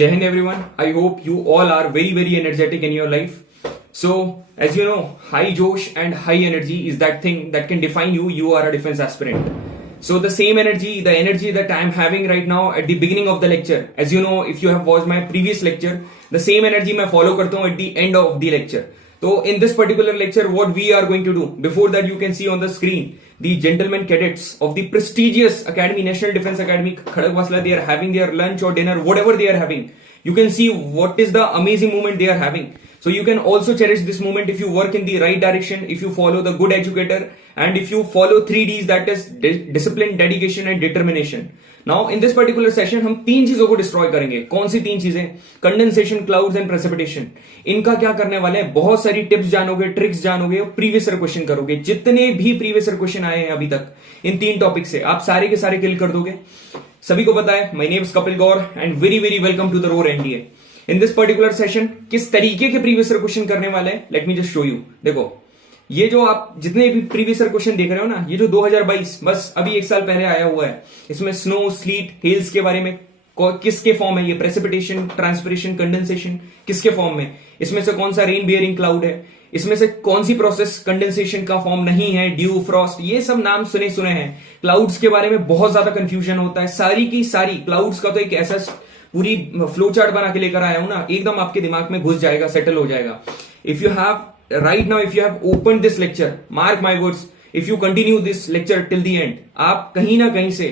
Jai Hind everyone. I hope you all are very energetic in your life. So, as you know, high Josh and high energy is that thing that can define you. You are a defense aspirant. So the same energy, the energy that I am having right now at the beginning of the lecture, as you know, if you have watched my previous lecture, the same energy मैं follow करता हूँ at the end of the lecture. So in this particular lecture, what we are going to do, before that you can see on the screen, the gentlemen cadets of the prestigious academy, National Defense Academy, Khadagwasla, they are having their lunch or dinner, whatever they are having. You can see what is the amazing moment they are having. So you can also cherish this moment if you work in the right direction, if you follow the good educator, and if you follow 3Ds, that is discipline, dedication and determination. Now in this particular session हम तीन चीजों को destroy करेंगे. कौन सी तीन चीजें? Condensation, clouds and precipitation. इनका क्या करने वाले हैं? बहुत सारी टिप्स जानोगे, ट्रिक्स जानोगे, प्रीवियस ईयर क्वेश्चन करोगे. जितने भी प्रीवियस ईयर क्वेश्चन आए हैं अभी तक इन तीन टॉपिक से आप सारे के सारे किल कर दोगे. सभी को पता है, my name is Kapil Gaur and very welcome to the roar NDA. In this particular session किस तरीके के प्रीवियस ईयर क्वेश्चन करने वाले हैं, let me just show you. देखो, ये जो आप जितने भी प्रीवियस ईयर क्वेश्चन देख रहे हो ना, ये जो 2022 बस अभी एक साल पहले आया हुआ है, इसमें स्नो, स्लीट, हेल्स के बारे में किसके फॉर्म है, ये प्रेसिपिटेशन, ट्रांसपिरेशन, कंडेंसेशन किसके फॉर्म में, इसमें से कौन सा रेन बियरिंग क्लाउड है, इसमें से कौन सी प्रोसेस कंडेंसेशन का फॉर्म नहीं है, ड्यू, फ्रॉस्ट, ये सब नाम सुने हैं. क्लाउड्स के बारे में बहुत ज्यादा कंफ्यूजन होता है. सारी की सारी क्लाउड्स का तो एक ऐसा पूरी फ्लो चार्ट बना के लेकर आया हूं ना, एकदम आपके दिमाग में घुस जाएगा, सेटल हो जाएगा. If you have right now if you have opened this lecture, mark my words, if you continue this lecture till the end, आप कहीं ना कहीं से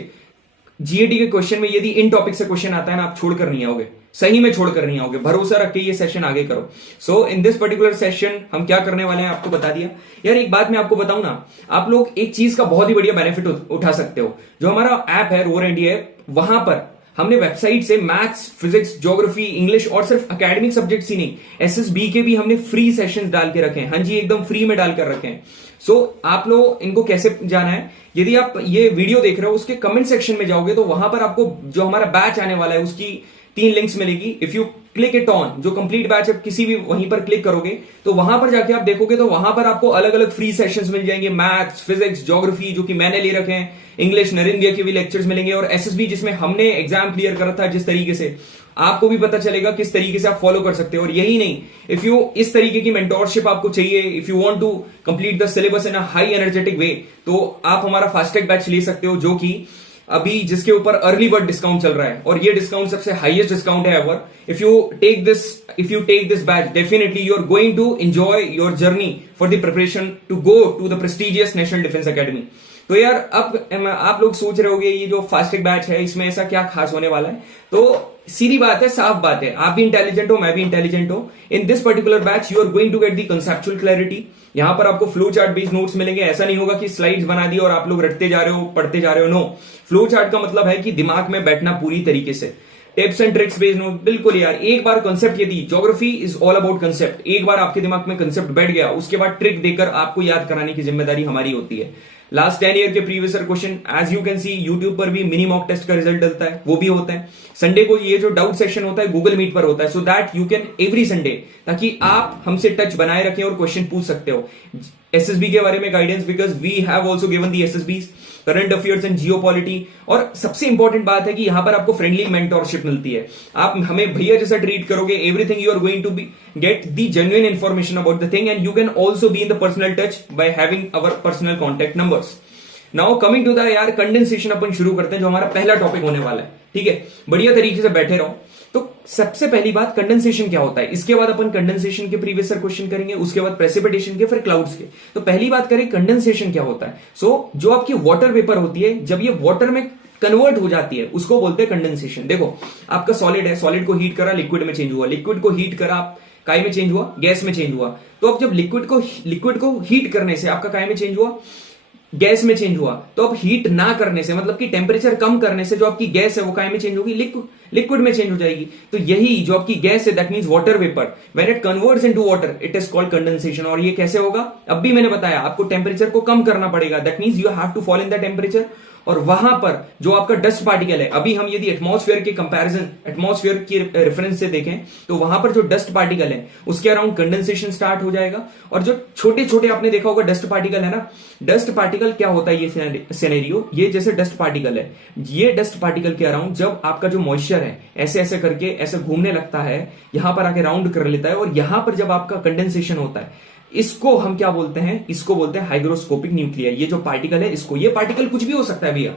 जीएटी के क्वेश्चन में यदि इन टॉपिक से क्वेश्चन आता है ना, आप छोड़कर नहीं आओगे, सही में छोड़कर नहीं आओगे. भरोसा रख के ये सेशन आगे करो. सो इन दिस पर्टिकुलर सेशन हम क्या करने वाले हैं आपको बता दिया. यार एक बात मैं आपको बताऊं ना, आप लोग एक चीज का बहुत ही बढ़िया बेनिफिट उठा सकते हो. जो हमारा ऐप है रोर एनडीए ऐप, वहां पर हमने वेबसाइट से मैथ्स, फिजिक्स, ज्योग्राफी, इंग्लिश और सिर्फ एकेडमिक सब्जेक्ट्स ही नहीं, एसएसबी के भी हमने फ्री सेशंस डाल के रखे हैं. हाँ जी, एकदम फ्री में डाल कर रखे हैं. सो आप लोग इनको कैसे जाना है, यदि आप ये वीडियो देख रहे हो उसके कमेंट सेक्शन में जाओगे तो वहां पर आपको जो हमारा बैच आने वाला है उसकी 3 लिंक्स मिलेगी. If you click it on, जो कंप्लीट बैच है, किसी भी वहीं पर क्लिक करोगे तो वहां पर जाके आप देखोगे तो वहां पर आपको अलग अलग फ्री सेशंस मिल जाएंगे. मैथ्स, फिजिक्स, ज्योग्राफी जो कि मैंने ले रखे हैं, इंग्लिश, नरेंद्र के भी लेक्चर्स मिलेंगे, और एसएसबी जिसमें हमने एग्जाम क्लियर करा था जिस तरीके से, आपको भी पता चलेगा किस तरीके से आप फॉलो कर सकते हो. और यही नहीं, इफ यू इस तरीके की मेंटोरशिप आपको चाहिए, if you want to complete the syllabus in a high energetic way, तो आप हमारा फास्ट ट्रैक बैच ले सकते हो, जो कि अभी जिसके ऊपर अर्ली बर्ड डिस्काउंट चल रहा है, और ये डिस्काउंट सबसे हाईएस्ट डिस्काउंट है ever. If you take this batch, definitely you are going to enjoy your journey for the preparation to go to the prestigious National Defence Academy. तो यार अब आप लोग सोच रहे होंगे ये जो फास्ट ट्रैक बैच है इसमें ऐसा क्या खास होने वाला है. तो सीधी बात है, साफ बात है, आप भी इंटेलिजेंट हो, मैं भी इंटेलिजेंट हो. In this particular batch you are going to get the conceptual clarity. यहां पर आपको फ्लो चार्ट बेस्ड नोट्स मिलेंगे. ऐसा नहीं होगा कि स्लाइड्स बना दी और आप लोग रटते जा रहे हो, पढ़ते जा रहे हो. नो, फ्लो चार्ट का मतलब है कि दिमाग में बैठना पूरी तरीके से. Tips and tricks based note, बिल्कुल यार. एक बार कंसेप्ट, यदि geography is all about concept, एक बार आपके दिमाग में कंसेप्ट बैठ गया, उसके बाद ट्रिक देकर आपको याद कराने की जिम्मेदारी हमारी होती है. लास्ट 10 ईयर के previous year question as you can see YouTube पर भी मिनी मॉक टेस्ट का रिजल्ट डलता है, वो भी होता है. संडे को ये जो डाउट सेशन होता है गूगल मीट पर होता है, so that you can every Sunday, ताकि आप हमसे टच बनाए रखें और क्वेश्चन पूछ सकते हो. एसएसबी के बारे में guidance, because we have also given the SSBs, current affairs and geopolity. और सबसे इंपॉर्टेंट बात है कि यहां पर आपको फ्रेंडली मेंटोरशिप मिलती है. आप हमें भैया जैसा ट्रीट करोगे. Everything you are going to be get the genuine information about the thing, and you can also be in the personal touch by having our personal contact numbers. Now coming to the यार condensation, अपन शुरू करते हैं जो हमारा पहला topic होने वाला है. ठीक है, बढ़िया तरीके से बैठे रहो. तो सबसे पहली बात, कंडेंसेशन क्या होता है. इसके बाद अपन कंडेंसेशन के प्रीवियस ईयर क्वेश्चन करेंगे, उसके बाद प्रेसिपिटेशन के, फिर क्लाउड्स के. तो पहली बात करें कंडेंसेशन क्या होता है. सो जो आपकी वाटर वेपर होती है, जब ये वाटर में कन्वर्ट हो जाती है, उसको बोलते हैं कंडेंसेशन. देखो, आपका सॉलिड है, सॉलिड को हीट करा, लिक्विड में चेंज हुआ, लिक्विड को हीट करा, काय में चेंज हुआ, गैस में चेंज हुआ. तो अब जब लिक्विड को हीट करने से आपका काय में चेंज हुआ, गैस में चेंज हुआ. तो अब हीट ना करने से, मतलब कि टेम्परेचर कम करने से, जो आपकी गैस है वो काय में चेंज होगी, लिक्विड में चेंज हो जाएगी. तो यही जो आपकी गैस है, that means water vapour, when it converts into water, it is called condensation. और ये कैसे होगा, अब भी मैंने बताया, आपको टेम्परेचर को कम करना पड़ेगा. That means you have to fall in the temperature, और वहां पर जो आपका डस्ट पार्टिकल है, अभी हम यदि एटमॉस्फेयर के कंपैरिजन, एटमॉस्फेयर की रेफरेंस से देखें तो वहां पर जो डस्ट पार्टिकल है उसके अराउंड कंडेंसेशन स्टार्ट हो जाएगा। और जो छोटे छोटे आपने देखा होगा डस्ट पार्टिकल है ना, डस्ट पार्टिकल क्या होता है, ये सिनेरियो, ये जैसे डस्ट पार्टिकल है, ये डस्ट पार्टिकल के अराउंड जब आपका जो मॉइस्चर है ऐसे ऐसे करके ऐसे घूमने लगता है, यहां पर आके राउंड कर लेता है, और यहां पर जब आपका कंडेंसेशन होता है, इसको हम क्या बोलते हैं, इसको बोलते हैं हाइग्रोस्कोपिक न्यूक्लियर। ये जो पार्टिकल है इसको, ये पार्टिकल कुछ भी हो सकता है भैया,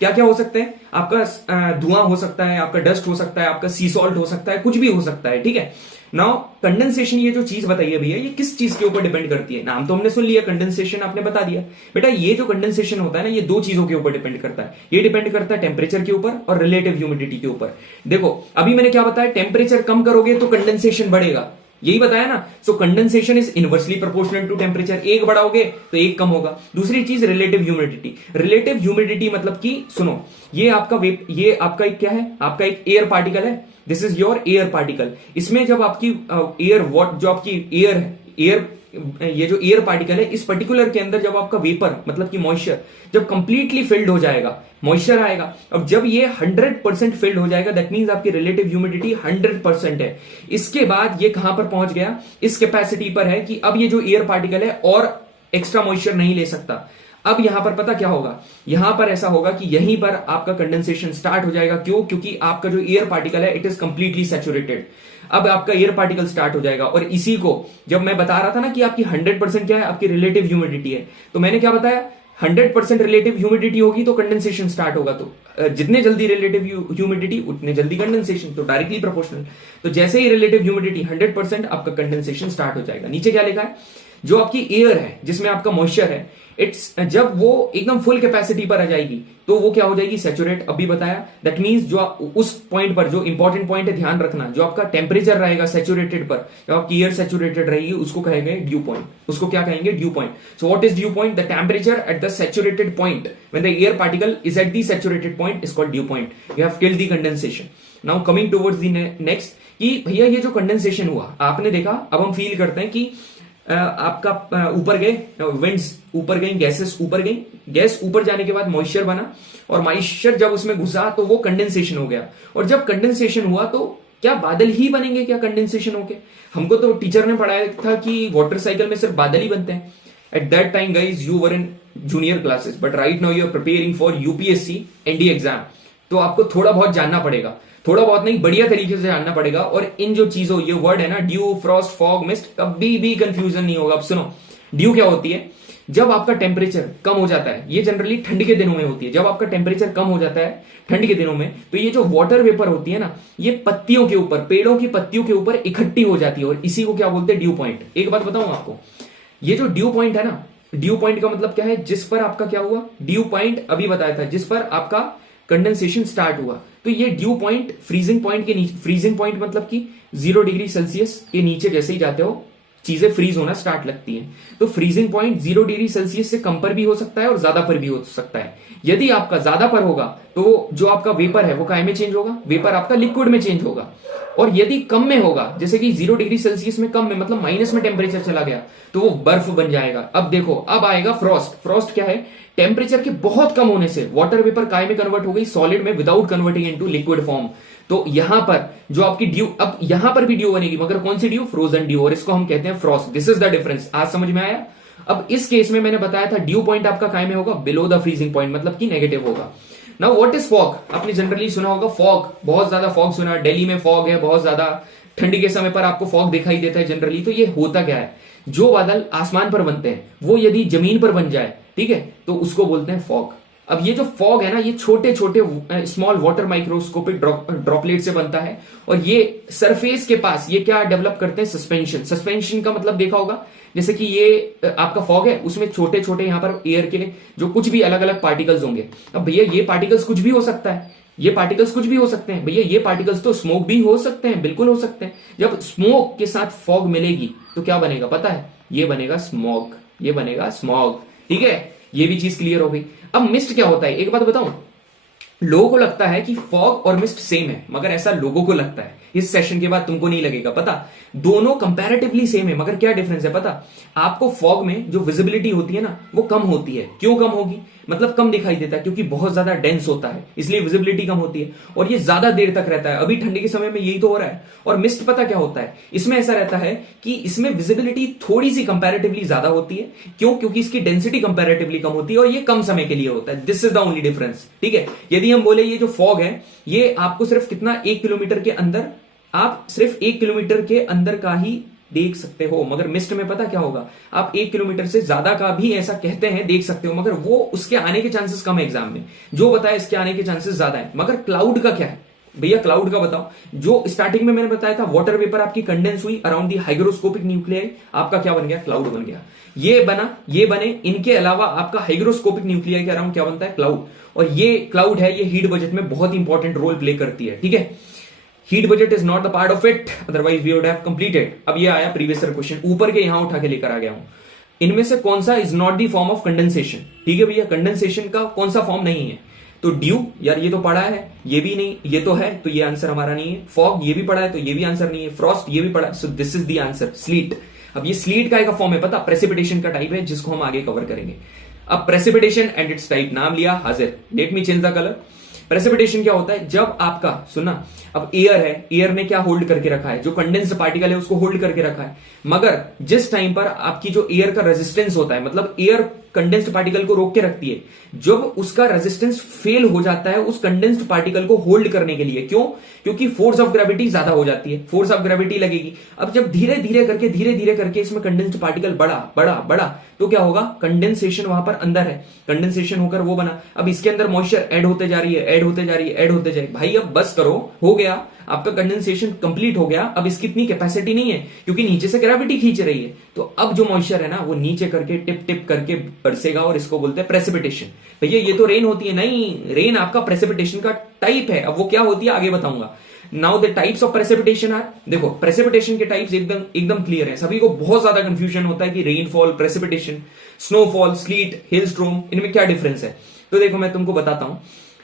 क्या क्या हो सकते हैं, आपका धुआं हो सकता है, आपका डस्ट हो सकता है, आपका सी सॉल्ट हो सकता है, कुछ भी हो सकता है, ठीक है। नाउ कंडेंसेशन, ये जो चीज बताइए भैया, ये किस चीज के ऊपर डिपेंड करती है? नाम तो हमने सुन लिया, कंडेंसेशन आपने बता दिया। बेटा ये जो कंडेंसेशन होता है ना, ये दो चीजों के ऊपर डिपेंड करता है। ये डिपेंड करता है टेम्परेचर के ऊपर और रिलेटिव ह्यूमिडिटी के ऊपर। देखो अभी मैंने क्या बताया, टेम्परेचर कम करोगे तो कंडेंसेशन बढ़ेगा, यही बताया ना। So condensation is inversely proportional to temperature, एक बढ़ाओगे तो एक कम होगा। दूसरी चीज रिलेटिव ह्यूमिडिटी। रिलेटिव ह्यूमिडिटी मतलब कि सुनो, ये आपका एक क्या है, आपका एक एयर पार्टिकल है, this is your air particle. इसमें जब आपकी जो आपकी एयर है, ये जो एयर पार्टिकल है, इस पर्टिकुलर के अंदर जब आपका वेपर मतलब कि मॉइस्चर जब कंप्लीटली फिल्ड हो जाएगा, मॉइस्चर आएगा। अब जब ये 100% फिल्ड हो जाएगा, दैट मींस आपकी रिलेटिव ह्यूमिडिटी 100% है। इसके बाद ये कहां पर पहुंच गया, इस कैपेसिटी पर है कि अब ये जो एयर पार्टिकल है और एक्स्ट्रा मॉइस्चर नहीं ले सकता। अब यहां पर पता क्या होगा, यहां पर ऐसा होगा कि यहीं पर आपका कंडेंसेशन स्टार्ट हो जाएगा। क्यों? क्योंकि आपका जो एयर पार्टिकल है इट इज कंप्लीटली सैचुरेटेड। अब आपका एयर पार्टिकल स्टार्ट हो जाएगा, और इसी को जब मैं बता रहा था ना कि आपकी 100% क्या है, आपकी रिलेटिव ह्यूमिडिटी है, तो मैंने क्या बताया, 100% रिलेटिव ह्यूमिडिटी होगी तो कंडेंसेशन स्टार्ट होगा। तो जितने जल्दी रिलेटिव ह्यूमिडिटी उतने जल्दी कंडेंसेशन, तो डायरेक्टली प्रोपोर्शनल। तो जैसे ही रिलेटिव ह्यूमिडिटी 100%, आपका कंडेंसेशन स्टार्ट हो जाएगा। नीचे क्या लिखा है, जो आपकी एयर है जिसमें आपका मॉइस्चर है, जब वो एकदम फुल कैपेसिटी पर आ जाएगी तो वो क्या हो जाएगी, सैचुरेट। अभी बताया, दैट मींस जो उस पॉइंट पर, जो इंपॉर्टेंट पॉइंट है ध्यान रखना, जो आपका टेम्परेचर रहेगा सैचुरेटेड पर, जब आपकी एयर सैचुरेटेड रहेगी, उसको कहेंगे ड्यू पॉइंट। उसको क्या कहेंगे, due point. So what is due point? The temperature at the saturated point when the air particle is at the saturated point is called due point. You have killed the condensation. Now coming towards the next, कि भैया ये जो condensation हुआ आपने देखा, अब हम feel करते हैं कि आपका ऊपर गए विंड्स, ऊपर गई गैसेस, ऊपर गई गैस, ऊपर जाने के बाद मॉइस्चर बना, और मॉइस्चर जब उसमें घुसा तो वो कंडेंसेशन हो गया। और जब कंडेंसेशन हुआ तो क्या बादल ही बनेंगे क्या कंडेंसेशन होके? हमको तो टीचर ने पढ़ाया था कि वाटर साइकिल में सिर्फ बादल ही बनते हैं। At that time guys you were in junior classes, but right now you are preparing for UPSC NDA exam. तो आपको थोड़ा बहुत जानना पड़ेगा, थोड़ा बहुत नहीं, बढ़िया तरीके से जानना पड़ेगा। और इन जो चीजों, ये वर्ड है ना, ड्यू, फ्रॉस्ट, फॉग, मिस्ट, कभी भी कंफ्यूजन नहीं होगा। अब सुनो, ड्यू क्या होती है, जब आपका टेम्परेचर कम हो जाता है, ये जनरली ठंड के दिनों में होती है। जब आपका टेम्परेचर कम हो जाता है ठंड के दिनों में, तो ये जो वाटर वेपर होती है ना, ये पत्तियों के ऊपर, पेड़ों की पत्तियों के ऊपर इकट्ठी हो जाती है, और इसी को क्या बोलते हैं, ड्यू पॉइंट। एक बात बताऊं आपको, ये जो ड्यू पॉइंट है ना, ड्यू पॉइंट का मतलब क्या है, जिस पर आपका क्या हुआ, ड्यू पॉइंट अभी बताया था, जिस पर आपका कंडेंसेशन स्टार्ट हुआ। तो ये ड्यू पॉइंट फ्रीजिंग पॉइंट के नीचे, फ्रीजिंग पॉइंट मतलब कि 0 डिग्री सेल्सियस के नीचे जैसे ही जाते हो चीजें फ्रीज होना स्टार्ट लगती हैं। तो फ्रीजिंग पॉइंट 0 डिग्री सेल्सियस से कम पर भी हो सकता है और ज्यादा पर भी हो सकता है। यदि आपका ज्यादा पर होगा तो जो आपका वेपर है वो काय में चेंज होगा, वेपर आपका लिक्विड में चेंज होगा। और यदि कम में होगा, जैसे कि 0 डिग्री सेल्सियस में कम में, मतलब माइनस में टेम्परेचर चला गया, तो वो बर्फ बन जाएगा। अब देखो, अब आएगा फ्रॉस्ट। फ्रॉस्ट क्या है, टेम्परेचर के बहुत कम होने से वाटर वेपर काय में कन्वर्ट हो गई, सॉलिड में, without converting into liquid form. तो यहां पर जो आपकी ड्यू, अब यहां पर भी ड्यू बनेगी, मगर कौन सी ड्यू, फ्रोजन ड्यू, और इसको हम कहते हैं Frost. This is the difference. आज समझ में आया? अब इस केस में मैंने बताया था ड्यू पॉइंट आपका काय में होगा, बिलो द फ्रीजिंग पॉइंट, मतलब कि नेगेटिव होगा। Now what is fog? आपने जनरली सुना होगा फॉग, बहुत ज्यादा फॉग सुना, दिल्ली में फॉग है बहुत ज्यादा, ठंडी के समय पर आपको फॉग दिखाई देता है जनरली। तो ये होता क्या है, जो बादल आसमान पर बनते हैं वो यदि जमीन पर बन जाए, ठीक है, तो उसको बोलते हैं फॉग। अब ये जो फॉग है ना, ये छोटे छोटे स्मॉल वाटर माइक्रोस्कोपिक ड्रॉपलेट से बनता है, और ये सरफेस के पास ये क्या डेवलप करते हैं, सस्पेंशन। सस्पेंशन का मतलब देखा होगा, जैसे कि ये आपका फॉग है, उसमें छोटे छोटे यहां पर एयर के जो कुछ भी अलग अलग पार्टिकल्स होंगे। अब भैया ये पार्टिकल्स कुछ भी हो सकता है, ये पार्टिकल्स कुछ भी हो सकते हैं भैया, ये पार्टिकल्स तो स्मोक भी हो सकते हैं, बिल्कुल हो सकते हैं। जब स्मोक के साथ फॉग मिलेगी तो क्या बनेगा पता है, ये बनेगा स्मॉग, ये बनेगा स्मॉग, ठीक है। ये भी चीज क्लियर हो गई। अब मिस्ट क्या होता है, एक बात बताऊं, लोगों को लगता है कि फॉग और मिस्ट सेम है, मगर ऐसा लोगों को लगता है। इस सेशन के बाद तुमको नहीं लगेगा, पता, दोनों कंपैरेटिवली सेम है, मगर क्या डिफरेंस है पता, आपको फॉग में जो विजिबिलिटी होती है ना वो कम होती है। क्यों कम होगी, मतलब कम दिखाई देता है क्योंकि बहुत ज्यादा डेंस होता है, इसलिए विजिबिलिटी कम होती है और ये ज्यादा देर तक रहता है। अभी ठंडी के समय में यही तो हो रहा है। और मिस्ट पता क्या होता है, इसमें ऐसा रहता है कि इसमें विजिबिलिटी थोड़ी सी कंपैरेटिवली ज्यादा होती है। क्यों? क्योंकि इसकी डेंसिटी कंपैरेटिवली कम होती है और ये कम समय के लिए होता है। This is the only difference. ठीक है, यदि हम बोले ये जो फॉग है ये आपको सिर्फ कितना, 1 किलोमीटर के अंदर, आप सिर्फ 1 किलोमीटर के अंदर का ही देख सकते हो, मगर मिस्ट में पता क्या होगा, आप 1 किलोमीटर से ज्यादा का भी ऐसा कहते हैं देख सकते हो, मगर वो उसके आने के चांसेस कम है एग्जाम में, जो बताया इसके आने के चांसेस ज्यादा है। मगर क्लाउड का क्या है भैया, क्लाउड का बताओ। जो स्टार्टिंग में मैंने बताया था वाटर वेपर आपकी कंडेंस हुई अराउंड दी हाइग्रोस्कोपिक न्यूक्लियाई, आपका क्या बन गया, क्लाउड बन गया। ये बना, ये बने, इनके अलावा आपका हाइग्रोस्कोपिक न्यूक्लियाई के अराउंड क्या बनता है, क्लाउड। और ये क्लाउड है, ये हीट बजट में बहुत इंपॉर्टेंट रोल प्ले करती है। ठीक है, heat budget is not the part of it, otherwise we would have completed. अब ये आया प्रीवियस ईयर क्वेश्चन, ऊपर के यहां उठा के लेकर आ गया हूं। इनमें से कौन सा is not the form of condensation? ठीक है भैया, कंडेंसेशन का कौन सा फॉर्म नहीं है? तो ड्यू, यार ये तो पढ़ा है, ये भी नहीं, ये तो है, तो ये आंसर हमारा नहीं है। फॉग, ये भी पढ़ा है, तो ये भी आंसर नहीं है। फ्रॉस्ट, ये भी पढ़ा है, so this is the answer, slit. अब ये स्लीट का एक फॉर्म है, पता, प्रेसिपिटेशन का टाइप है, जिसको हम आगे कवर करेंगे। अब प्रेसिपिटेशन एंड इट्स टाइप, नाम लिया हाजिर। Let me change the colour. Precipitation क्या होता है, जब आपका, सुना, अब एयर है, एयर ने क्या होल्ड करके रखा है, जो कंडेंस्ड पार्टिकल है उसको होल्ड करके रखा है। मगर जिस टाइम पर आपकी जो एयर का रेजिस्टेंस होता है, मतलब एयर कंडेंस्ड पार्टिकल को रोक के रखती है, जब उसका रेजिस्टेंस फेल हो जाता है उस कंडेंस्ड पार्टिकल को होल्ड करने के लिए, क्यों? क्योंकि फोर्स ऑफ ग्रेविटी ज्यादा हो जाती है, फोर्स ऑफ ग्रेविटी लगेगी। अब जब धीरे धीरे करके इसमें कंडेंस्ड पार्टिकल बढ़ा तो क्या होगा, कंडेंसेशन वहां पर अंदर है, कंडेंसेशन होकर वो बना। अब इसके अंदर मॉइस्चर ऐड होते जा रही है, ऐड होते जा रही है। भाई अब बस करो, हो गया आपका कंडेंसेशन कंप्लीट हो गया। अब इसकी इतनी कैपेसिटी नहीं है क्योंकि नीचे से ग्रेविटी खींच रही है, तो अब जो मॉइस्चर है ना वो नीचे करके टिप टिप करके बरसेगा और इसको बोलते हैं प्रेसिपिटेशन। भैया ये तो रेन होती है, नहीं, रेन आपका प्रेसिपिटेशन का टाइप है। अब वो क्या होती है आगे बताऊंगा। Now the types of precipitation are, देखो प्रेसिपिटेशन के टाइप्स एकदम क्लियर है। सभी को बहुत ज्यादा कंफ्यूजन होता है कि rainfall, precipitation, snowfall, sleet, hailstorm, इनमें क्या डिफरेंस है। तो देखो मैं तुमको बताता हूं।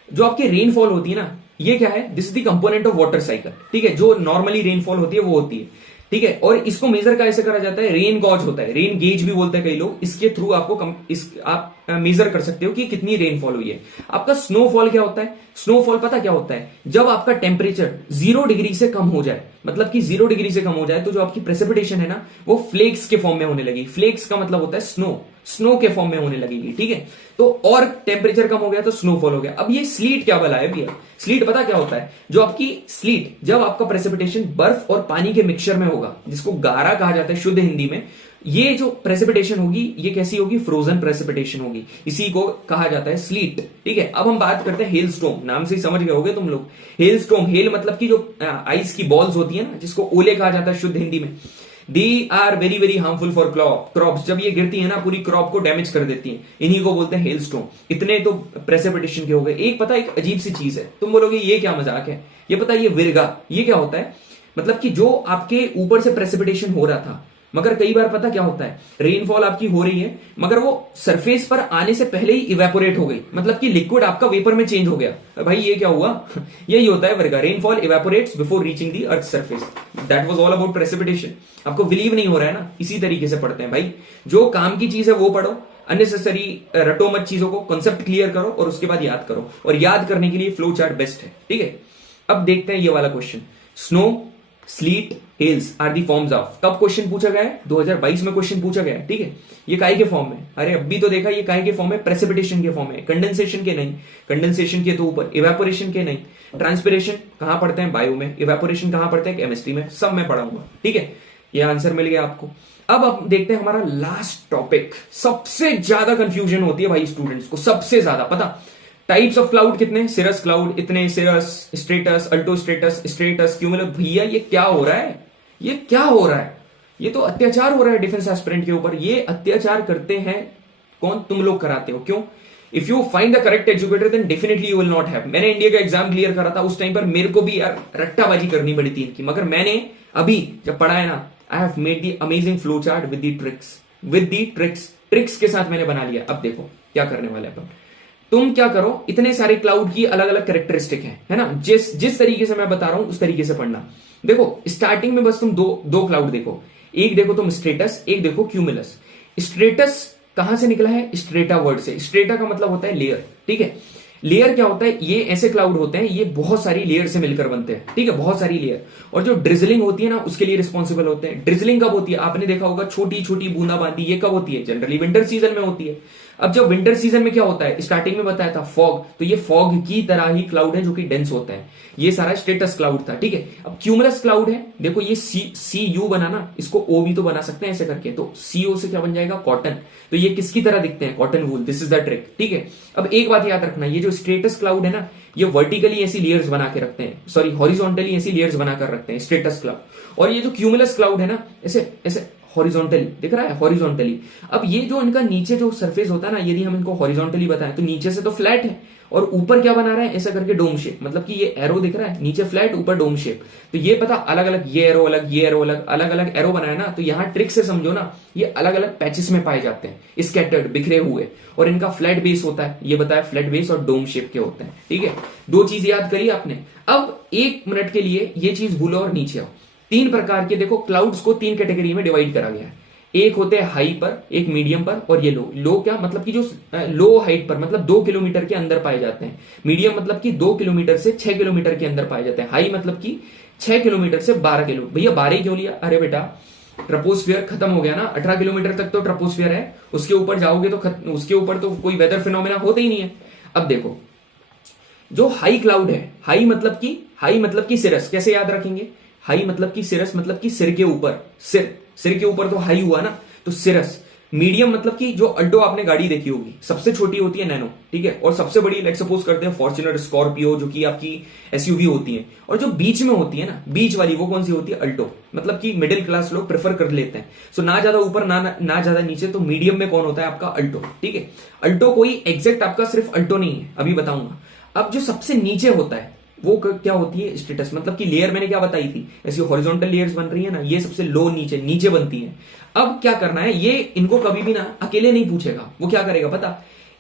जो आपकी रेनफॉल होती है ना, ये क्या है, this is the component of water cycle. ठीक है, जो नॉर्मली रेनफॉल होती है वो होती है। ठीक है, और इसको मेजर कैसे करा जाता है, रेन गॉज होता है, रेन गेज भी बोलते हैं कई लोग। इसके थ्रू आपको आप मेजर कर सकते हो कि कितनी रेनफॉल हुई है। आपका स्नोफॉल क्या होता है, स्नोफॉल पता क्या होता है, जब आपका टेम्परेचर 0 डिग्री से कम हो जाए, मतलब कि 0 डिग्री से कम हो जाए, तो जो आपकी प्रेसिपिटेशन है ना वो फ्लेक्स के फॉर्म में होने लगी। फ्लेक्स का मतलब होता है स्नो के फॉर्म में होने लगेगी। ठीक है, तो और टेम्परेचर कम हो गया तो स्नोफॉल हो गया। अब ये स्लीट क्या बला है भैया, स्लीट पता क्या होता है, जो आपकी स्लीट, जब आपका प्रेसिपिटेशन बर्फ और पानी के मिक्सचर में होगा, जिसको गारा कहा जाता है शुद्ध हिंदी में, ये जो प्रेसिपिटेशन होगी ये कैसी होगी, फ्रोजन प्रेसिपिटेशन होगी, इसी को कहा जाता है स्लीट। ठीक है, अब हम बात करते हैं हेलस्टॉर्म। नाम से ही समझ गए होगे तुम लोग। हेलस्टॉर्म, हेल मतलब की जो आइस की बॉल्स होती है ना, जिसको ओले कहा जाता है शुद्ध हिंदी में, they are very very harmful for crops. जब ये गिरती है ना पूरी क्रॉप को डैमेज कर देती है, इन्हीं को बोलते हैं हेलस्टॉर्म। इतने तो प्रेसिपिटेशन के हो गए। एक पता, एक अजीब सी चीज है, तुम बोलोगे ये क्या मजाक है, ये पता ये विरगा, ये क्या होता है, मतलब कि जो आपके ऊपर से प्रेसिपिटेशन हो रहा था, मगर कई बार पता क्या होता है, रेनफॉल आपकी हो रही है मगर वो सरफेस पर आने से पहले ही इवेपोरेट हो गई, मतलब कि लिक्विड आपका वेपर में चेंज हो गया। भाई ये क्या हुआ यही होता है वर्गा, rainfall evaporates before reaching the earth surface. That was all about precipitation. आपको बिलीव नहीं हो रहा है ना, इसी तरीके से पढ़ते हैं भाई। जो काम की चीज है वो पढ़ो, अननेसेसरी रटो मत चीजों को, कॉन्सेप्ट क्लियर करो और उसके बाद याद करो। और याद करने के लिए फ्लो चार्ट बेस्ट है। ठीक है, अब देखते हैं ये वाला question. Snow, sleet, hails are the forms of, कब क्वेश्चन पूछा गया है, 2022 में क्वेश्चन पूछा गया है। ठीक है, ये काहे के फॉर्म में, अरे अभी तो देखा, ये काहे के फॉर्म में, प्रेसिपिटेशन के फॉर्म में, कंडेंसेशन के नहीं, कंडेंसेशन के तो ऊपर, इवेपोरेशन के नहीं। ट्रांसपिरेशन कहां पढ़ते हैं, बायो में। इवेपोरेशन कहां पढ़ते हैं, केमिस्ट्री में। सब मैं पढ़ाऊंगा। ठीक है, ये आंसर मिल गया आपको। अब देखते हैं हमारा लास्ट टॉपिक। सबसे ज्यादा कंफ्यूजन होती है भाई स्टूडेंट्स को, सबसे ज्यादा पता। टाइप्स ऑफ क्लाउड कितने, सिरस क्लाउड इतने, सिरस, स्ट्रेटस, अल्टो स्ट्रेटस, स्ट्रेटस, क्यूमुलस। भैया ये क्या हो रहा है, ये क्या हो रहा है, ये तो अत्याचार हो रहा है डिफेंस एस्पिरेंट के ऊपर। ये अत्याचार करते हैं कौन, तुम लोग कराते हो। क्यों? If you find the correct educator then definitely you will not have. मैंने इंडिया का एग्जाम क्लियर करा था, उस टाइम पर मेरे को भी यार रट्टाबाजी करनी पड़ी थी इनकी, मगर मैंने अभी जब पढ़ा है ना, I have made the amazing flow chart with the tricks के साथ मैंने बना लिया। अब देखो क्या करने वाले अपन, तुम क्या करो, इतने सारे क्लाउड की अलग अलग कैरेक्टरिस्टिक है ना, जिस तरीके से मैं बता रहा हूं उस तरीके से पढ़ना। देखो स्टार्टिंग में बस तुम दो क्लाउड देखो, एक देखो तुम स्ट्रेटस, एक देखो क्यूमुलस। स्ट्रेटस कहां से निकला है? स्ट्रेटा वर्ड से। स्ट्रेटा का मतलब होता है लेयर, ठीक है। लेयर क्या होता है? ये ऐसे क्लाउड होते हैं, ये बहुत सारी लेयर से मिलकर बनते हैं, ठीक है, बहुत सारी लेयर। और जो ड्रिजलिंग होती है ना, उसके लिए रिस्पॉन्सिबल होते हैं। ड्रिजलिंग कब होती है? आपने देखा होगा छोटी छोटी बूंदाबांदी, ये कब होती है? जनरली विंटर सीजन में होती है। अब जब विंटर सीजन में क्या होता है, स्टार्टिंग में बताया था फॉग, तो ये फॉग की तरह ही क्लाउड है जो कि डेंस होता है। ये सारा स्टेटस क्लाउड था, ठीक है। अब क्यूमुलस क्लाउड है, देखो ये सी यू बना ना, इसको ओ भी तो बना सकते हैं ऐसे करके, तो सीओ से क्या बन जाएगा? कॉटन। तो ये किसकी तरह दिखते हैं? Cotton wool. This is the trick, ठीक है। अब एक बात याद रखना, ये जो स्टेटस क्लाउड है ना, ये वर्टिकली ऐसी लेयर्स बना के रखते हैं, सॉरी हॉरिजॉन्टली ऐसी लेयर्स बनाकर रखते हैं स्टेटस क्लाउड। और ये जो क्यूमुलस क्लाउड है ना, ऐसे ऐसे हॉरिजॉन्टली दिख रहा है, हॉरिजॉन्टली। अब ये जो इनका नीचे जो सरफेस होता है ना, यदि हम इनको हॉरिजॉन्टली बताएं तो नीचे से तो फ्लैट है और ऊपर क्या बना रहा है? ऐसा करके डोम शेप, मतलब कि ये एरो दिख रहा है, नीचे फ्लैट ऊपर डोम शेप। तो ये पता अलग अलग, ये एरो अलग, ये एरो अलग, अलग अलग एरो बनाया ना, तो यहां ट्रिक से समझो ना, ये अलग अलग पैचेस में पाए जाते हैं, स्कैटर्ड, बिखरे हुए। और इनका फ्लैट बेस होता है, ये बताया फ्लैट बेस और डोम शेप के होते हैं, ठीक है। दो चीज याद करी आपने। अब 1 मिनट के लिए ये चीज भूलो और नीचे आओ। 3 प्रकार के, देखो क्लाउड्स को 3 कैटेगरी में डिवाइड करा गया है। एक होते हैं हाई पर, एक मीडियम पर और ये लो। लो क्या मतलब कि जो लो हाइट पर, मतलब 2 किलोमीटर के अंदर पाए जाते हैं। मीडियम मतलब कि 2 किलोमीटर से 6 किलोमीटर के अंदर पाए जाते हैं। हाई मतलब कि 6 किलोमीटर से 12 किलोमीटर। भैया 12 क्यों लिया? अरे बेटा ट्रोपोस्फियर खत्म हो गया ना, 18 किलोमीटर तक तो ट्रोपोस्फियर है, उसके ऊपर जाओगे तो उसके ऊपर तो कोई वेदर फिनोमेना होता ही नहीं है। अब देखो जो हाई क्लाउड है, हाई मतलब कि सिरस, कैसे याद रखेंगे? हाई मतलब कि सिरस, मतलब कि सिर के ऊपर, सिर के ऊपर तो हाई हुआ ना, तो सिरस। मीडियम मतलब कि जो अल्टो आपने गाड़ी देखी होगी, सबसे छोटी होती है नैनो, ठीक है, और सबसे बड़ी लेट सपोज करते हैं फॉर्च्यूनर, स्कॉर्पियो, जो कि आपकी एसयूवी होती है। और जो बीच में होती है ना, बीच वाली, वो कौन सी होती है? अल्टो। मतलब कि मिडिल क्लास लोग प्रेफर कर लेते हैं। सो ना ज्यादा ऊपर ना ज्यादा नीचे, तो मीडियम में कौन होता है? आपका अल्टो, ठीक है। अल्टो कोई एग्जैक्ट आपका सिर्फ अल्टो नहीं है, अभी बताऊंगा। अब जो सबसे नीचे होता है वो क्या होती है? स्टेटस, मतलब कि लेयर मैंने क्या बताई थी, ऐसी हॉरिजॉन्टल लेयर्स बन रही है ना, ये सबसे लो नीचे बनती है। अब क्या करना है, ये इनको कभी भी ना अकेले नहीं पूछेगा, वो क्या करेगा पता?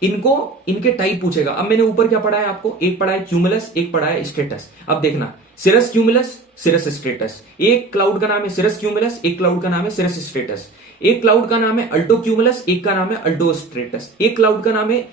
इनको इनके टाइप पूछेगा। अब मैंने ऊपर क्या पढ़ा है आपको? एक पढ़ा है क्यूमुलस, एक पढ़ा है स्टेटस। अब देखना, सिरस क्यूमुलस, सिरस स्टेटस। एक क्लाउड का नाम है सिरस क्यूमुलस, एक क्लाउड का नाम है सिरस स्टेटस। एक क्लाउड का नाम है अल्टो क्यूमुलस, एक का नाम है अल्टो स्टेटस। एक क्लाउड का नाम है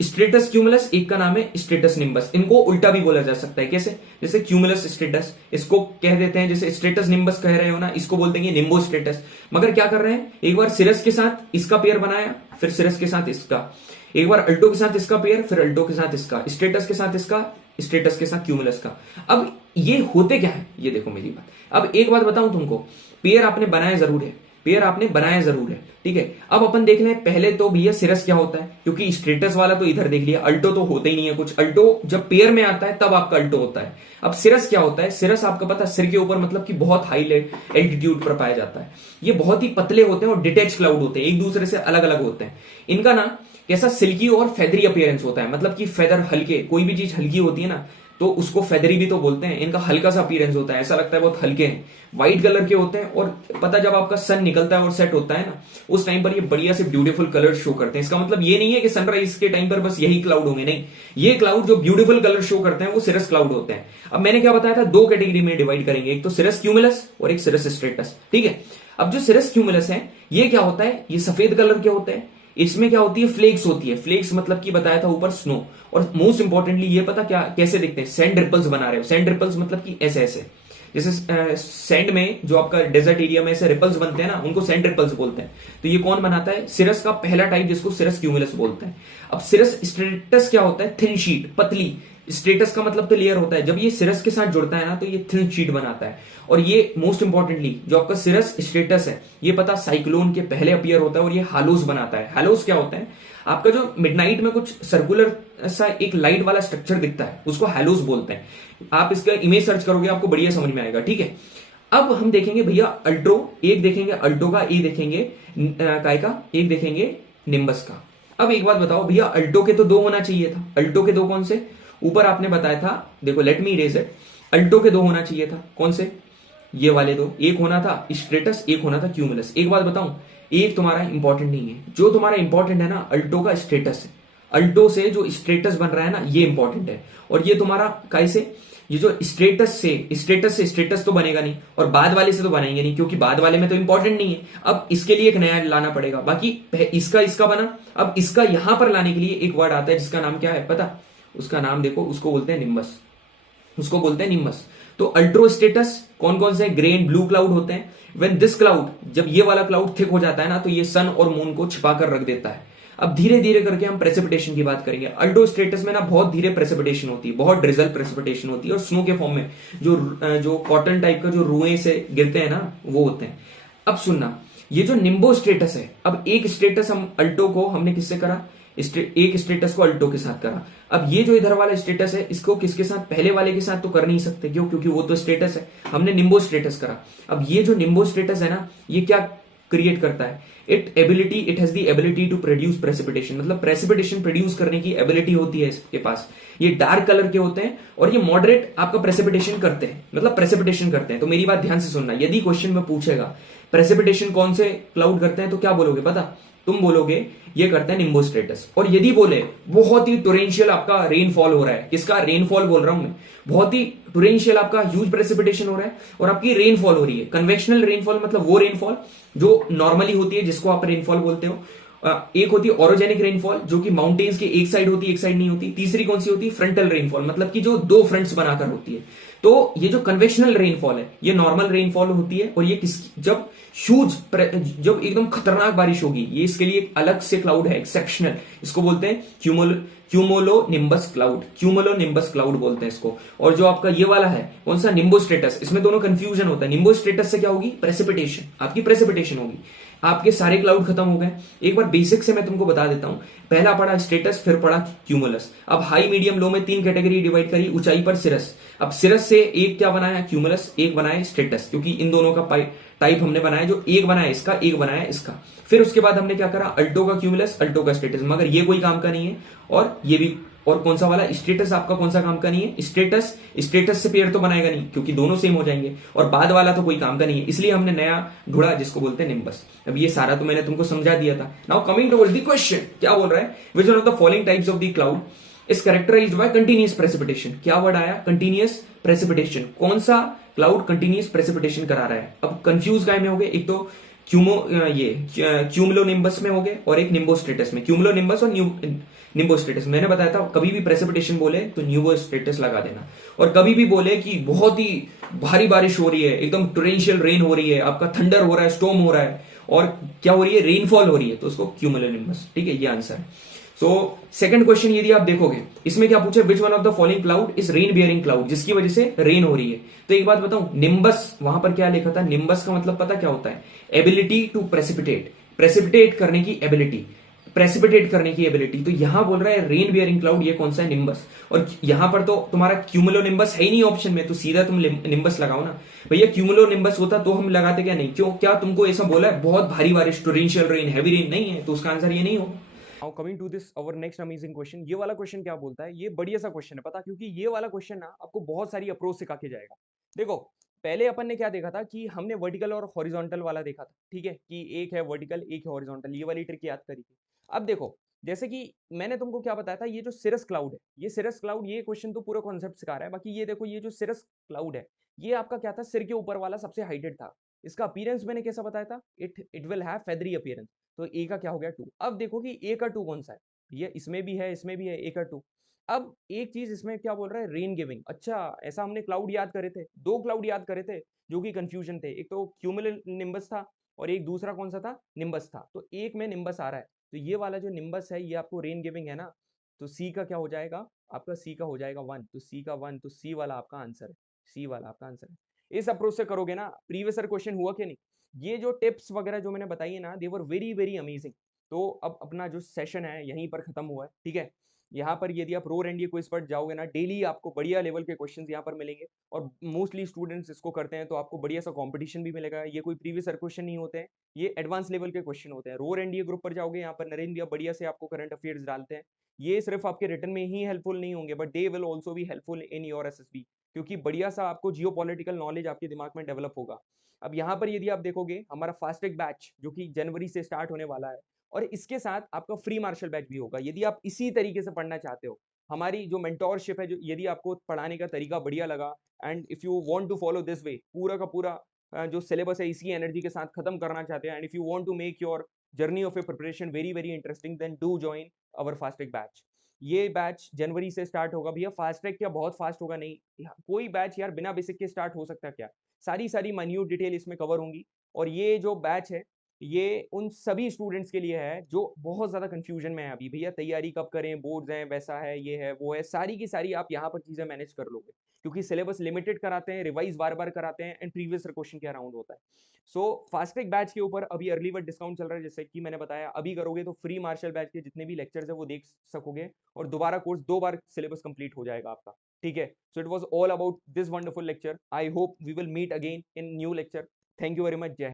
स्टेटस क्यूमुलस, एक का नाम है स्टेटस निम्बस। इनको उल्टा भी बोला जा सकता है, कैसे? जैसे क्यूमुलस स्टेटस, इसको कह देते हैं, जैसे स्टेटस निम्बस कह रहे हो ना, इसको बोलते हैं निम्बो स्टेटस। मगर क्या कर रहे हैं, एक बार सिरस के साथ इसका पेयर बनाया, फिर सिरस के साथ इसका, एक बार अल्टो के साथ इसका पेयर, फिर अल्टो के साथ इसका, स्टेटस के साथ इसका, स्टेटस के साथ क्यूमुलस का। अब ये होते क्या है, ये देखो मेरी बात। अब एक बात बताऊं तुमको, पेयर आपने बनाया जरूर है, ठीक है। अब अपन देख लें पहले तो भैया सिरस क्या होता है, क्योंकि स्टेटस वाला तो इधर देख लिया, अल्टो तो होता ही नहीं है कुछ। अल्टो जब पेयर में आता है तब आपका अल्टो होता है। अब सिरस क्या होता है? सिरस आपका पता है, सिर के ऊपर, मतलब कि बहुत हाई एल्टीट्यूड पर पाया जाता है। ये बहुत ही पतले होते हैं और डिटेच क्लाउड होते हैं, एक दूसरे से अलग अलग होते हैं। इनका ना कैसा सिल्की और फेदरी अपीयरेंस होता है, मतलब कि फेदर हल्के, कोई भी चीज हल्की होती है ना तो उसको फेदरी भी तो बोलते हैं। इनका हल्का सा अपीयरेंस होता है, ऐसा लगता है बहुत हल्के हैं, व्हाइट कलर के होते हैं। और पता जब आपका सन निकलता है और सेट होता है ना, उस टाइम पर ये बढ़िया से ब्यूटीफुल कलर शो करते हैं। इसका मतलब ये नहीं है कि सनराइज के टाइम पर बस यही क्लाउड होंगे, नहीं, ये क्लाउड जो ब्यूटीफुल कलर शो करते हैं वो सिरस क्लाउड होते हैं। अब मैंने क्या बताया था, 2 कैटेगरी में डिवाइड करेंगे, एक तो सिरस क्यूमुलस और एक सिरस स्टेटस, ठीक है। अब जो सिरस क्यूमुलस है, ये क्या होता है, ये सफेद कलर के होते हैं। इसमें क्या होती है, फ्लेक्स होती है। फ्लेक्स मतलब कि बताया था ऊपर स्नो, और मोस्ट इंपॉर्टेंटली ये पता क्या कैसे दिखते हैं, सैंड रिपल्स बना रहे हो। सैंड रिपल्स मतलब कि ऐसे ऐसे, जैसे सैंड में जो आपका डेजर्ट एरिया में ऐसे रिपल्स बनते हैं ना, उनको सैंड रिपल्स बोलते हैं। तो ये कौन बनाता है, सिरस का पहला टाइप, जिसको सिरस क्यूमुलस बोलते हैं। अब सिरस स्टेटस क्या होता है, थिन शीट, पतली। स्टेटस का मतलब तो लेयर होता है, जब ये सिरस के साथ जुड़ता है ना तो ये थिन शीट बनाता है। और ये मोस्ट इंपॉर्टेंटली जो आपका सिरस स्टेटस है, ये पता साइक्लोन के पहले अपीयर होता है और ये हालोस बनाता है। हालोस क्या होता है, आपका जो मिडनाइट में कुछ सर्कुलर सा एक लाइट वाला स्ट्रक्चर दिखता है, उसको हालोस बोलते हैं। आप इसका इमेज सर्च करोगे आपको बढ़िया समझ में आएगा, ठीक है। अब हम देखेंगे भैया अल्ट्रो, एक देखेंगे अल्टो का, एक देखेंगे काय का, एक देखेंगे निम्बस का। अब एक बात बताओ भैया, अल्टो के तो 2 होना चाहिए था। अल्टो के 2 कौन से, ऊपर आपने बताया था, देखो let me erase it. Alto के 2 होना चाहिए था, कौन से, ये वाले 2। एक होना था स्टेटस, एक होना था क्यूमुलस। एक बात बताऊं, एक तुम्हारा इंपॉर्टेंट नहीं है, जो तुम्हारा इंपॉर्टेंट है ना अल्टो का स्टेटस है। अल्टो से जो स्टेटस बन रहा है ना, ये इंपॉर्टेंट है। और ये तुम्हारा कैसे, ये जो स्टेटस से स्टेटस तो बनेगा नहीं, और बाद वाले से तो बनाएंगे नहीं, क्योंकि बाद वाले में तो इंपॉर्टेंट नहीं है। अब इसके लिए एक नया लाना पड़ेगा। बाकी इसका बना। अब इसका यहां पर लाने के लिए एक वर्ड आता है जिसका नाम क्या है पता? उसका नाम देखो, उसको बोलते हैं निम्बस। उसको बोलते हैं निम्बस। तो अल्ट्रो स्टेटस कौन कौन से ग्रे एंड ब्लू क्लाउड होते हैं? व्हेन दिस क्लाउड, जब ये वाला क्लाउड थिक हो जाता है ना, तो ये सन और मून को छिपा कर रख देता है। अब धीरे धीरे करके हम प्रेसिपिटेशन की बात करेंगे। अल्ट्रो स्टेटस में ना बहुत धीरे प्रेसिपिटेशन होती है, बहुत ड्रिजल प्रेसिपिटेशन होती है, और स्नो के फॉर्म में जो कॉटन टाइप का जो रुएं से गिरते हैं ना, वो होते हैं। अब सुनना, ये जो निम्बो स्टेटस है, अब एक स्टेटस हम अल्टो को हमने किससे करा? एक स्टेटस को अल्टो के साथ करा। अब ये जो इधर वाला स्टेटस है, इसको किसके साथ? पहले वाले के साथ तो कर नहीं सकते। क्यों? क्योंकि वो तो स्टेटस है, हमने निम्बो स्टेटस करा। अब ये जो निम्बो स्टेटस है ना, ये क्या क्रिएट करता है? It has the ability to produce precipitation, मतलब प्रेसिपिटेशन प्रोड्यूस करने की एबिलिटी होती है इसके पास। ये डार्क कलर के होते हैं और ये मॉडरेट आपका प्रेसिपिटेशन करते हैं, मतलब प्रेसिपिटेशन करते हैं। तो मेरी बात ध्यान से सुनना, यदि क्वेश्चन में पूछेगा प्रेसिपिटेशन कौन से क्लाउड करते हैं, तो क्या बोलोगे पता? तुम बोलोगे ये करता है निम्बो स्टेटस। और यदि बोले बहुत ही टोरेंशियल आपका रेनफॉल हो रहा है, किसका रेनफॉल बोल रहा हूं मैं, बहुत ही टोरेंशियल आपका ह्यूज प्रेसिपिटेशन हो रहा है और आपकी रेनफॉल हो रही है, कन्वेक्शनल रेनफॉल, मतलब वो रेनफॉल जो नॉर्मली होती है, जिसको आप रेनफॉल बोलते हो। एक होती है ओरोजेनिक रेनफॉल, जो कि माउंटेन्स की एक साइड होती है, एक साइड नहीं होती। तीसरी कौन सी होती है? फ्रंटल रेनफॉल, मतलब कि जो दो फ्रंट्स बनाकर होती है। तो ये जो कन्वेक्शनल रेनफॉल है, ये नॉर्मल रेनफॉल होती है, और ये जब जब एकदम खतरनाक बारिश होगी, ये इसके लिए एक अलग से क्लाउड है, एक्सेप्शनल। इसको बोलते हैं cumulo nimbus cloud, cumulo nimbus cloud बोलते हैं इसको। और जो आपका ये वाला है कौन सा? निम्बो स्टेटस। इसमें दोनों कंफ्यूजन होता है। निम्बो स्टेटस से क्या होगी? प्रेसिपिटेशन, आपकी प्रेसिपिटेशन होगी। आपके सारे क्लाउड खत्म हो गए। एक बार बेसिक से मैं तुमको बता देता हूं। पहला पढ़ा स्टेटस, फिर पढ़ा क्यूमुलस। अब हाई मीडियम लो में 3 कैटेगरी डिवाइड करी। ऊंचाई पर सिरस। अब सिरस से एक क्या बनाया? क्यूमुलस, एक बनाया स्टेटस, क्योंकि इन दोनों का टाइप हमने बनाया, जो एक बनाया इसका, एक बनाया इसका। फिर उसके बाद हमने क्या करा? अल्टो का क्यूमुलस, अल्टो का स्टेटस, मगर ये कोई काम का नहीं है। और ये भी, और कौन सा वाला स्टेटस आपका कौन सा काम का नहीं है? स्टेटस से पेयर तो बनाएगा नहीं, क्योंकि दोनों सेम हो जाएंगे। और बाद वाला तो कोई काम का नहीं है, इसलिए हमने नया ढूंढा जिसको बोलते हैं निम्बस। अब ये सारा तो मैंने तुमको समझा दिया था। Now coming towards the question, क्या बोल रहा है? Which one of the following types of the cloud is characterized by continuous precipitation? क्या वर्ड आया? Continuous precipitation. कौन सा क्लाउड कंटीन्यूअस प्रेसिपिटेशन करा रहा है? अब कंफ्यूज गाय में हो गए। एक तो क्यूमुलो निम्बस में हो गए, और एक निम्बो स्टेटस में। क्यूमुलो निम्बस और निम्बो स्टेटस। मैंने बताया था, कभी भी प्रेसिपिटेशन बोले तो निम्बो स्टेटस लगा देना। और कभी भी बोले कि बहुत ही भारी बारिश हो रही है, एकदम टोरेंशियल रेन हो रही है, आपका थंडर हो रहा है, स्टॉर्म हो रहा है, और क्या हो रही है? रेनफॉल हो रही है, तो उसको क्यूमुलो निम्बस। ठीक है, ये आंसर है। सो सेकंड क्वेश्चन यदि आप देखोगे, इसमें क्या पूछे? विच one of the following cloud is rain bearing cloud, जिसकी वजह से रेन हो रही है। तो एक बात बताऊं, निम्बस वहां पर क्या लिखा था? निम्बस का मतलब पता क्या होता है? एबिलिटी टू प्रेसिपिटेट, प्रेसिपिटेट करने की एबिलिटी, प्रेसिपिटेट करने की एबिलिटी। तो यहां बोल रहा है रेन बियरिंग क्लाउड, ये कौन सा है? निम्बस। और यहां पर तो तुम्हारा क्यूमुलो निम्बस है ही नहीं ऑप्शन में, तो सीधा तुम निम्बस लगाओ ना भैया। क्यूमुलो निम्बस होता तो हम लगाते क्या? नहीं। क्यों? क्या तुमको ऐसा बोला है बहुत भारी बारिश, टोरेंशियल रेन, हैवी रेन? नहीं है, तो उसका आंसर ये नहीं होगा। Now coming to this our next amazing question. ये वाला क्वेश्चन क्या बोलता है? ये बढ़िया सा क्वेश्चन है, पता? क्योंकि ये वाला क्वेश्चन ना आपको बहुत सारी अप्रोच सिखा के जाएगा। देखो, पहले अपन ने क्या देखा था कि हमने वर्टिकल और हॉरिजॉन्टल वाला देखा था, ठीक है, कि एक है वर्टिकल, एक है हॉरिजॉन्टल। ये वाली ट्रिक याद करी थी। अब देखो, जैसे कि मैंने तुमको क्या बताया था, ये जो सिरस क्लाउड है, ये सिरस क्लाउड, ये क्वेश्चन तो पूरा कॉन्सेप्ट सिखा रहा है। बाकी ये देखो, ये जो सिरस क्लाउड है, ये आपका क्या था? सिर के ऊपर वाला सबसे हाइटेड था। इसका अपीयरेंस मैंने कैसा बताया था? It will have feathery appearance. तो ए का क्या हो गया? 2। अब देखो कि ए का 2 कौन सा है? ये इसमें भी है, इसमें भी है, ए का 2। अब एक चीज इसमें क्या बोल रहा है? Rain giving. अच्छा, ऐसा हमने क्लाउड याद करे थे, 2 क्लाउड याद करे थे जो कि कंफ्यूजन थे। एक तो क्यूमुलो निम्बस था, और एक दूसरा कौन सा था? निम्बस था। तो एक में निम्बस आ रहा है, तो ये वाला जो निम्बस है, ये आपको रेन गिविंग है ना, तो सी का क्या हो जाएगा? आपका सी का हो जाएगा 1। तो सी का 1, तो सी वाला आपका आंसर है। सी वाला आपका आंसर है। इस अप्रोच से करोगे ना, प्रीवियस ईयर क्वेश्चन हुआ कि नहीं? ये जो टिप्स वगैरह जो मैंने बताई है ना, दे वर वेरी वेरी अमेजिंग। तो अब अपना जो सेशन है यहीं पर खत्म हुआ है, ठीक है। यहाँ पर यदि आप रो एनडीए क्विज पर जाओगे ना, डेली आपको बढ़िया लेवल के क्वेश्चंस यहाँ पर मिलेंगे, और मोस्टली स्टूडेंट्स इसको करते हैं, तो आपको बढ़िया सा कंपटीशन भी मिलेगा। ये कोई प्रीवियस ईयर क्वेश्चन नहीं होते हैं, ये एडवांस लेवल के क्वेश्चन होते हैं। रो एनडीए ग्रुप पर जाओगे, यहाँ पर नरेंद्र भैया बढ़िया से आपको करंट अफेयर्स डालते हैं। ये सिर्फ आपके रिटर्न में ही हेल्पफुल नहीं होंगे, but they will also be helpful in your SSB, क्योंकि बढ़िया सा आपको जियो पॉलिटिकल नॉलेज आपके दिमाग में डेवलप होगा। अब यहाँ पर यदि आप देखोगे, हमारा फास्टैग बैच जो कि जनवरी से स्टार्ट होने वाला है, और इसके साथ आपका फ्री मार्शल बैच भी होगा। यदि आप इसी तरीके से पढ़ना चाहते हो, हमारी जो मेंटोरशिप है, जो यदि आपको पढ़ाने का तरीका बढ़िया लगा and if you want to follow this way, पूरा का पूरा जो सिलेबस है इसी एनर्जी के साथ खत्म करना चाहते हैं, and if you want to make your journey of a preparation very very interesting, then do join our fast track batch. ये बैच जनवरी से स्टार्ट होगा। भैया फास्ट ट्रैक क्या बहुत फास्ट होगा? नहीं, कोई बैच यार बिना बेसिक के स्टार्ट हो सकता है क्या? सारी सारी माइन्यूट डिटेल इसमें कवर होंगी। और ये जो बैच है ये उन सभी स्टूडेंट्स के लिए है जो बहुत ज्यादा कंफ्यूजन में है अभी, भैया तैयारी कब करें, बोर्ड्स हैं, वैसा है, ये है, वो है, सारी की सारी आप यहाँ पर चीजें मैनेज कर लोगे, क्योंकि सिलेबस लिमिटेड कराते हैं, रिवाइज बार बार कराते हैं, एंड प्रीवियस क्वेश्चन के अराउंड होता है। सो फास्ट ट्रैक बैच के ऊपर अभी अर्ली बर्ड डिस्काउंट चल रहा है, जैसे कि मैंने बताया, अभी करोगे तो फ्री मार्शल बैच के जितने भी लेक्चर्स है वो देख सकोगे, और दोबारा कोर्स 2 बार सिलेबस कंप्लीट हो जाएगा आपका। ठीक है, so it was all about this wonderful lecture. I hope we will meet again in new lecture. Thank you very much. जय